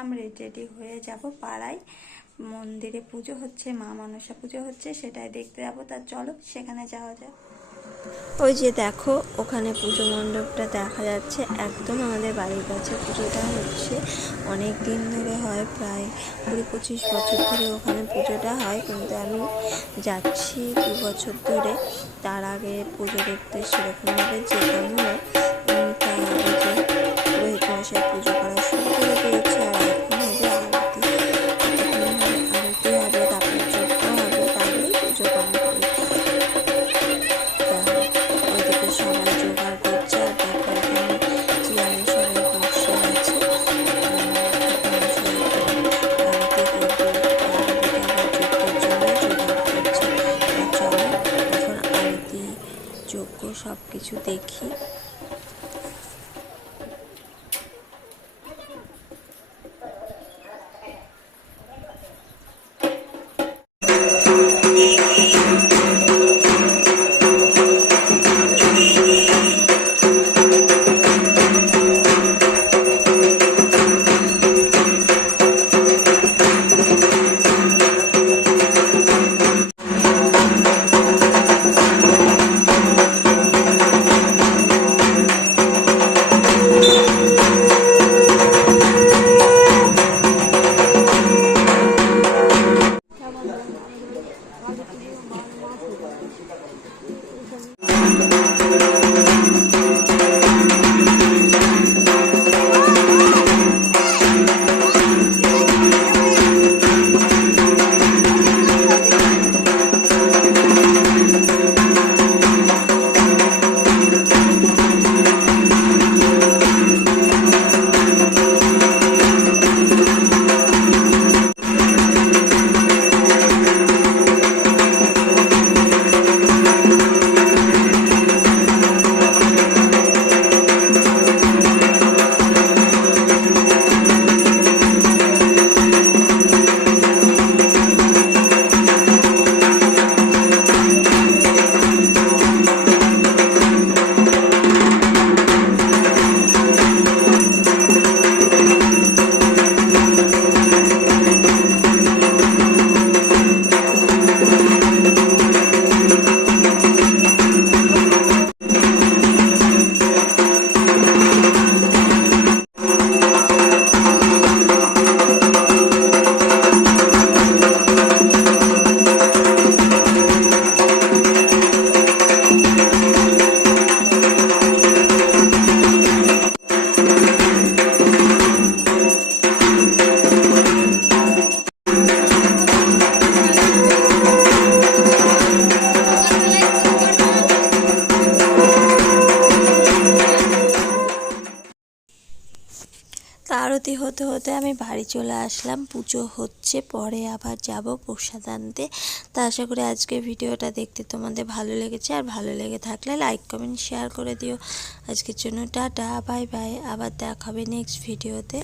করলাম, রেডি হয়ে যাব পাড়ায়। মন্দিরে পুজো হচ্ছে, মা মনসা পুজো হচ্ছে, সেটাই দেখতে যাবো। তা চলো সেখানে যাওয়া যাক। ওই যে দেখো ওখানে পুজো মণ্ডপটা দেখা যাচ্ছে, একদম আমাদের বাড়ির কাছে পুজোটা হচ্ছে। অনেক দিন ধরে হয়, প্রায় 20-25 বছর ধরে ওখানে পুজোটা হয়, কিন্তু আমি যাচ্ছি 2 বছর ধরে। তার আগে পুজো দেখতে সেরকমভাবে যেতাম না। তা ওই যে পুরোহিত মশাই পুজো করা শুরু করে দিয়েছে, আর এখন হবে আরতি। আরতি হবে, তারপর যজ্ঞ হবে, তারপরেই পুজো কমপ্লিট। ওইদিকে সবাই জোগাড় করছে, আর দেখো এখানে চেয়ারে সবাই বসে আছে। আরতি করবে, যজ্ঞের জন্য জোগাড় করছে। চলো এখন আরতি যজ্ঞ সব কিছু দেখি। আরতি হতে হতে আমি বাড়ি চলে আসলাম। পুজো হচ্ছে, পরে আবার যাব প্রসাদ আনতে। তা আশা করি আজকে ভিডিওটা দেখতে তোমাদের ভালো লেগেছে, আর ভালো লেগে থাকলে লাইক কমেন্ট শেয়ার করে দিও। আজকের জন্য টাটা, বাই বাই, আবার দেখা হবে নেক্সট ভিডিওতে।